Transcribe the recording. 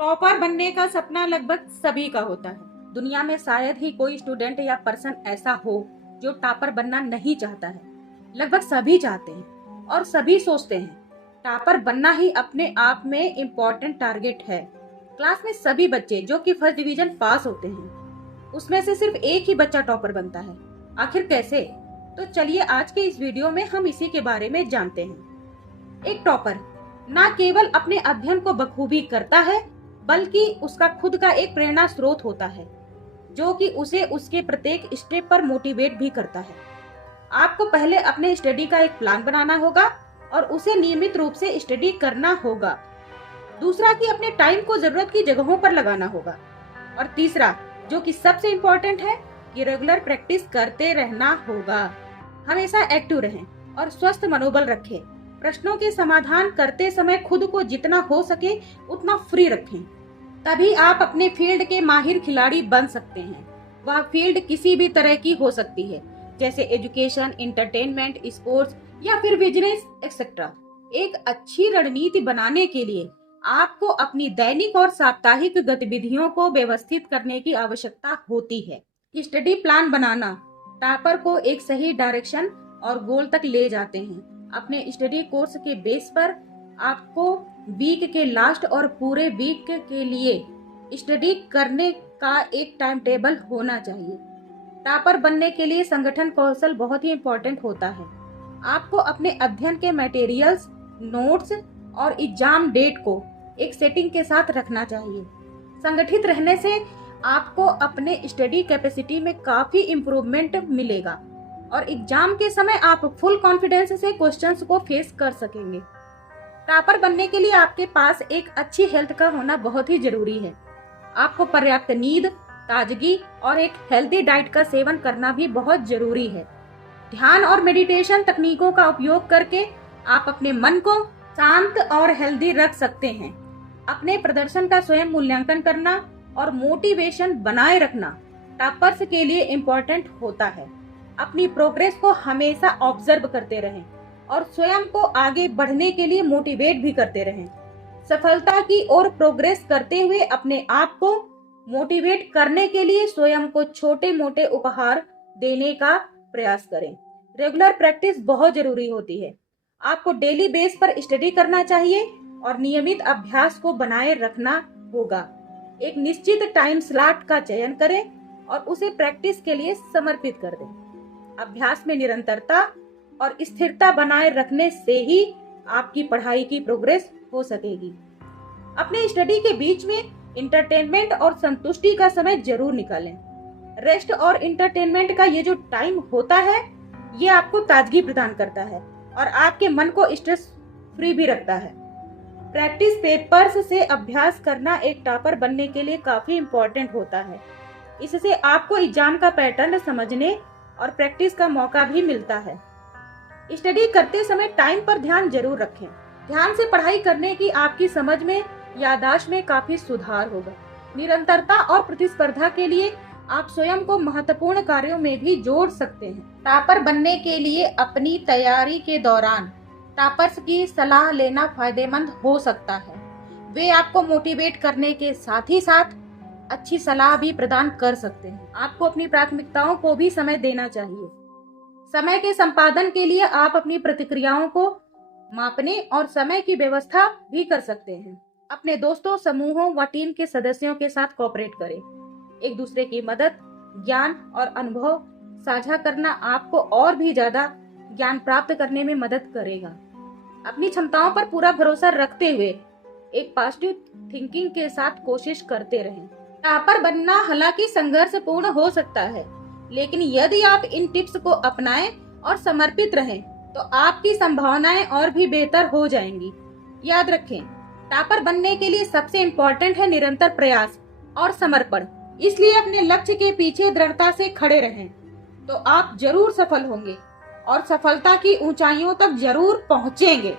Topper बनने का सपना लगभग सभी का होता है। दुनिया में शायद ही कोई स्टूडेंट या पर्सन ऐसा हो जो टॉपर बनना नहीं चाहता है। लगभग सभी चाहते हैं और सभी सोचते हैं टॉपर बनना ही अपने आप में इम्पोर्टेंट टारगेट है। क्लास में सभी बच्चे जो कि फर्स्ट डिवीजन पास होते हैं, उसमें से सिर्फ एक ही बच्चा टॉपर बनता है। आखिर कैसे? तो चलिए आज के इस वीडियो में हम इसी के बारे में जानते हैं। एक टॉपर न केवल अपने अध्ययन को बखूबी करता है, बल्कि उसका खुद का एक प्रेरणा स्रोत होता है जो कि उसे उसके प्रत्येक स्टेप पर मोटिवेट भी करता है। आपको पहले अपने स्टडी का एक प्लान बनाना होगा और उसे नियमित रूप से स्टडी करना होगा। दूसरा कि अपने टाइम को जरूरत की जगहों पर लगाना होगा। और तीसरा जो कि सबसे इम्पोर्टेंट है कि रेगुलर प्रैक्टिस करते रहना होगा। हमेशा एक्टिव रहें और स्वस्थ मनोबल रखें। प्रश्नों के समाधान करते समय खुद को जितना हो सके उतना फ्री रखें, तभी आप अपने फील्ड के माहिर खिलाड़ी बन सकते हैं। वह फील्ड किसी भी तरह की हो सकती है, जैसे एजुकेशन, एंटरटेनमेंट, स्पोर्ट्स या फिर बिजनेस एक्सेट्रा। एक अच्छी रणनीति बनाने के लिए आपको अपनी दैनिक और साप्ताहिक गतिविधियों को व्यवस्थित करने की आवश्यकता होती है। स्टडी प्लान बनाना टॉपर को एक सही डायरेक्शन और गोल तक ले जाते हैं। अपने स्टडी कोर्स के बेस पर आपको वीक के लास्ट और पूरे वीक के लिए स्टडी करने का एक टाइम टेबल होना चाहिए। टॉपर बनने के लिए संगठन कौशल बहुत ही इम्पोर्टेंट होता है। आपको अपने अध्ययन के मटेरियल्स, नोट्स और एग्जाम डेट को एक सेटिंग के साथ रखना चाहिए। संगठित रहने से आपको अपने स्टडी कैपेसिटी में काफी इम्प्रूवमेंट मिलेगा और एग्जाम के समय आप फुल कॉन्फिडेंस से क्वेश्चंस को फेस कर सकेंगे। टॉपर बनने के लिए आपके पास एक अच्छी हेल्थ का होना बहुत ही जरूरी है। आपको पर्याप्त नींद, ताजगी और एक हेल्दी डाइट का सेवन करना भी बहुत जरूरी है। ध्यान और मेडिटेशन तकनीकों का उपयोग करके आप अपने मन को शांत और हेल्दी रख सकते हैं। अपने प्रदर्शन का स्वयं मूल्यांकन करना और मोटिवेशन बनाए रखना टॉपर्स के लिए इम्पोर्टेंट होता है। अपनी प्रोग्रेस को हमेशा ऑब्जर्व करते रहें और स्वयं को आगे बढ़ने के लिए मोटिवेट भी करते रहें। सफलता की ओर प्रोग्रेस करते हुए अपने आप को मोटिवेट करने के लिए स्वयं को छोटे मोटे उपहार देने का प्रयास करें। रेगुलर प्रैक्टिस बहुत जरूरी होती है। आपको डेली बेस पर स्टडी करना चाहिए और नियमित अभ्यास को बनाए रखना होगा। एक निश्चित टाइम स्लॉट का चयन करें और उसे प्रैक्टिस के लिए समर्पित कर दें। अभ्यास में निरंतरता और स्थिरता बनाए रखने से ही आपकी पढ़ाई की प्रोग्रेस हो सकेगी। अपने स्टडी के बीच में इंटरटेनमेंट और संतुष्टि का समय जरूर निकालें। रेस्ट और इंटरटेनमेंट का ये जो टाइम होता है, ये आपको ताजगी प्रदान करता है और आपके मन को स्ट्रेस फ्री भी रखता है। प्रैक्टिस पेपर्स से अभ्यास करना एक टॉपर बनने के लिए काफी इम्पोर्टेंट होता है। इससे आपको एग्जाम का पैटर्न समझने और प्रैक्टिस का मौका भी मिलता है। स्टडी करते समय टाइम पर ध्यान जरूर रखें। ध्यान से पढ़ाई करने की आपकी समझ में, याददाश्त में काफी सुधार होगा। निरंतरता और प्रतिस्पर्धा के लिए आप स्वयं को महत्वपूर्ण कार्यों में भी जोड़ सकते हैं। टॉपर बनने के लिए अपनी तैयारी के दौरान टॉपर्स की सलाह लेना फायदेमंद हो सकता है। वे आपको मोटिवेट करने के साथ ही साथ अच्छी सलाह भी प्रदान कर सकते हैं। आपको अपनी प्राथमिकताओं को भी समय देना चाहिए। समय के संपादन के लिए आप अपनी प्रतिक्रियाओं को मापने और समय की व्यवस्था भी कर सकते हैं। अपने दोस्तों, समूहों व टीम के सदस्यों के साथ कोऑपरेट करें। एक दूसरे की मदद, ज्ञान और अनुभव साझा करना आपको और भी ज्यादा ज्ञान प्राप्त करने में मदद करेगा। अपनी क्षमताओं पर पूरा भरोसा रखते हुए एक पॉजिटिव थिंकिंग के साथ कोशिश करते रहें। टॉपर बनना हालांकि संघर्षपूर्ण हो सकता है, लेकिन यदि आप इन टिप्स को अपनाएं और समर्पित रहें तो आपकी संभावनाएं और भी बेहतर हो जाएंगी। याद रखें, टॉपर बनने के लिए सबसे इम्पोर्टेंट है निरंतर प्रयास और समर्पण। इसलिए अपने लक्ष्य के पीछे दृढ़ता से खड़े रहें तो आप जरूर सफल होंगे और सफलता की ऊंचाइयों तक जरूर पहुंचेंगे।